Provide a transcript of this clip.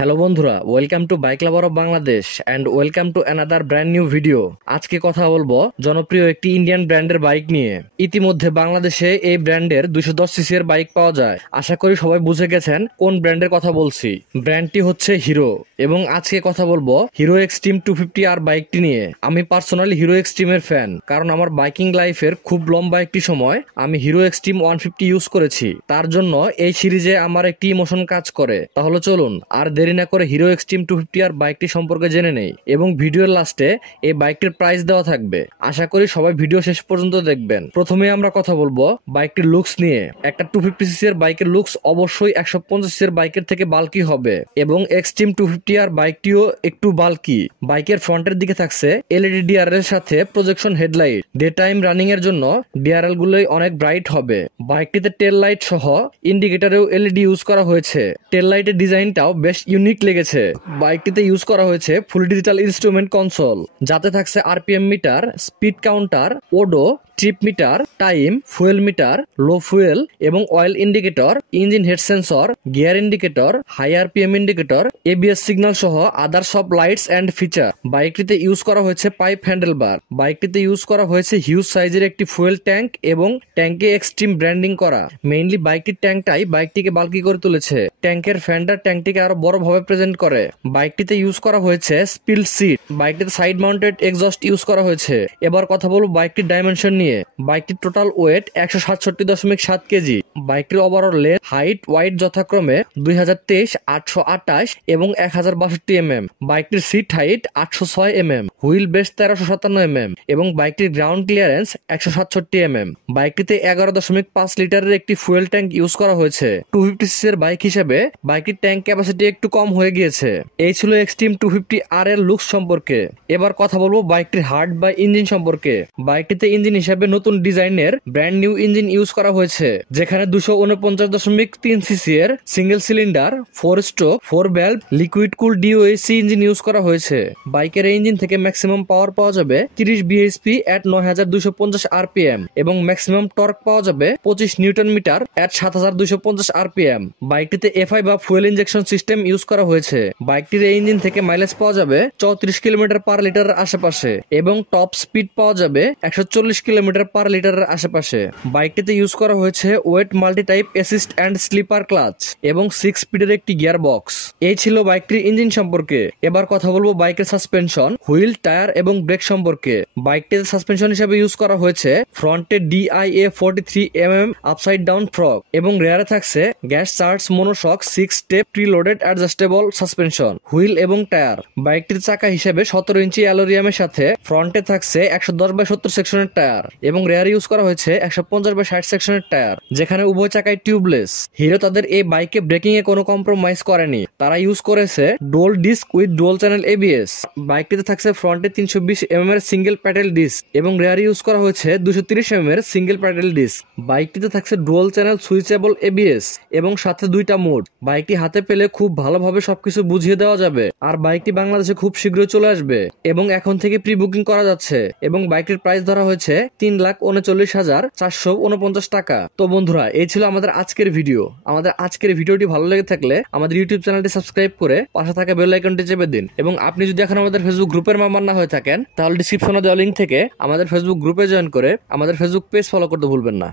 Hello বন্ধুরা, welcome to bike lover of Bangladesh and welcome to another brand new video. আজকে কথা বলবো জনপ্রিয় একটি ইন্ডিয়ান ব্র্যান্ডের বাইক নিয়ে। ইতিমধ্যে বাংলাদেশে এই ব্র্যান্ডের 210 সিসি এর বাইক পাওয়া যায়। আশা করি সবাই বুঝে গেছেন কোন ব্র্যান্ডের কথা বলছি। ব্র্যান্ডটি হচ্ছে হিরো এবং আজকে কথা বলবো হিরো এক্সট্রিম 250 আর বাইকটি নিয়ে। আমি পার্সোনালি হিরো এক্সট্রিমের ফ্যান, কারণ আমার বাইকিং লাইফের খুব লম্বা একটি সময় আমি হিরো এক্সট্রিম 150 ইউজ করেছি। তার জন্য এই সিরিজে আমার একটি ইমোশন কাজ করে। তাহলে চলুন আর দেরি না করে হিরো এক্সট্রিম 250 আর বাইকটি সম্পর্কে জেনে নেই এবং ভিডিওর লাস্টে এই বাইকটির প্রাইস দেওয়া থাকবে। আশা করি সবাই ভিডিও শেষ পর্যন্ত দেখবেন। প্রথমে আমরা কথা বলবো বাইকটির লুকস নিয়ে। একটা 250 সিসি এর বাইকের লুকস অবশ্যই 150 সিসি এর বাইকের থেকে বাল্কি হবে এবং এক্সট্রিম 250 আর বাইকটিও একটু বাল্কি। বাইকের ফ্রন্টের দিকে থাকছে এলইডি ডিআরএল এর সাথে projection headlight. Day time running এর জন্য ডিআরএল গুলোই অনেক ব্রাইট হবে। বাইকটিতে টেল লাইট সহ ইন্ডিকেটরেও এলইডি ইউজ করা হয়েছে। টেল লাইটের ডিজাইনটাও বেশ ইউনিক লেগেছে। বাইকটিতে ইউজ করা হয়েছে ফুল ডিজিটাল ইনস্ট্রুমেন্ট কনসোল, যাতে থাকছে RPM meter, speed counter, odo, trip meter, time, fuel meter, low fuel এবং oil indicator, engine head sensor, gear indicator, high RPM indicator, ABS signal সহ আদার সব lights and feature. বাইকটিতে use করা হয়েছে pipe handlebar. বাইকটিতে use করা হয়েছে huge সাইজের একটি ফুয়েল ট্যাঙ্ক এবং ট্যাঙ্কে এক্সট্রিম ব্র্যান্ডিং করা। মেইনলি বাইকটির ট্যাঙ্কটাই বাইকটিকে বাল্কি করে তুলেছে। ট্যাঙ্কের ফ্যান্ডার ট্যাঙ্কটিকে আরো বড় ভাবে প্রেজেন্ট করে। বাইকটিতে ইউজ করা হয়েছে স্পিল সিট। বাইকটিতে সাইড মাউন্টেড এক্সস্ট ইউজ করা হয়েছে। এবার কথা বলবো বাইকটির ডাইমেনশন নিয়ে। বাইকটির টোটাল ওয়েট 167.7 কেজি। বাইকটির ওভারঅল লেন্থ, হাইট, ওয়াইড যথাক্রমে 2023, 828 এবং 1062 mm। বাইকটির seat height 806 mm, wheel base 1357 mm এবং বাইকটির গ্রাউন্ড ক্লিয়ারেন্স 167 mm। বাইকটিতে 11.5 লিটারের একটি ফুয়েল ট্যাঙ্ক ইউজ করা হয়েছে। 250 সিসি এর বাইক হিসেবে বাইকটির ট্যাঙ্ক ক্যাপাসিটি একটু কম হয়ে গিয়েছে। এই ছিল এক্সট্রিম 250 আর এর লুকস সম্পর্কে। এবার কথা বলবো বাইকটির হার্ট বা ইঞ্জিন সম্পর্কে। বাইকটিতে ইঞ্জিন হিসেবে নতুন ডিজাইনের ব্র্যান্ড নিউ ইঞ্জিন ইউজ করা হয়েছে, যেখানে 249.3 সিসি এর single cylinder 4 stroke 4 valve liquid cool DOHC engine use করা হয়েছে। বাইকের এই ইঞ্জিন থেকে ম্যাক্সিমাম পাওয়ার পাওয়া যাবে 30 বিএইচপি এট 9250 আরপিএম এবং ম্যাক্সিমাম টর্ক পাওয়া যাবে 25 নিউটন মিটার এট 7250 আরপিএম। বাইকটিতে এফআই বা ফুয়েল ইনজেকশন সিস্টেম ইউজ করা হয়েছে। বাইকটির এই ইঞ্জিন থেকে মাইলেজ পাওয়া যাবে 34 কিলোমিটার পার লিটারের আশেপাশে এবং টপ স্পিড পাওয়া যাবে 140 কিলোমিটার পার লিটারের আশেপাশে। বাইকটিতে ইউজ করা হয়েছে wet multi type assist and slipper clutch এবং 6 স্পিডের একটি গিয়ার বক্স। এই ছিল বাইকটির ইঞ্জিন সম্পর্কে। এবার কথা বলবো বাইকের সাসপেনশন, হুইল, টায়ার এবং ব্রেক সম্পর্কে। বাইকটিতে সাসপেনশন হিসেবে ইউজ করা হয়েছে ফ্রন্টে DIA 43 mm upside down fork এবং রেয়ারে থাকছে gas charge monoshock 6 step preloaded adjustable suspension. Wheel এবং টায়ার, বাইকটির চাকা হিসেবে 17 ইঞ্চি অ্যালোরিয়ামের সাথে ফ্রন্টে থাকছে 110/70 সেকশনের টায়ার এবং রেয়ার ইউজ করা হয়েছে 150/60 সেকশনের টায়ার, যেখানে উভয় চাকায় টিউবলেস। হিরো তাদের এই বাইকে ব্রেকিং এ কোনো কম্প্রোমাইজ করেনি। তারা ইউজ করেছে dual disc with dual channel ABS. বাইকটিতে থাকছে ফ্রন্টে 320 mm এর সিঙ্গেল প্যাডেল ডিস্ক এবং রেয়ার ইউজ করা হয়েছে 230 mm এর সিঙ্গেল প্যাডেল ডিস্ক। বাইকটিতে থাকছে ডুয়াল চ্যানেল সুইচেবল এবিএস এবং সাথে দুইটা মোড। বাইকটি হাতে পেলে খুব ভালোভাবে সবকিছু বুঝিয়ে দেওয়া যাবে। আর বাইকটি বাংলাদেশে খুব শীঘ্রই চলে আসবে এবং এখন থেকে প্রি বুকিং করা যাচ্ছে এবং বাইকটির প্রাইস ধরা হয়েছে 3,39,449 টাকা। তো বন্ধুরা, এই ছিল আমাদের আজকের ভিডিও। আমাদের আজকের ভিডিওটি ভালো লেগে থাকলে আমাদের ইউটিউব চ্যানেলটি সাবস্ক্রাইব করে পাশে থাকা বেল আইকনটি চেপে দিন এবং আপনি যদি এখন আমাদের ফেসবুক গ্রুপের মেম্বার না হয়ে থাকেন, তাহলে ডিসক্রিপশনে দেওয়া লিংক থেকে আমাদের ফেসবুক গ্রুপে জয়েন করে আমাদের ফেসবুক পেজ ফলো করতে ভুলবেন না।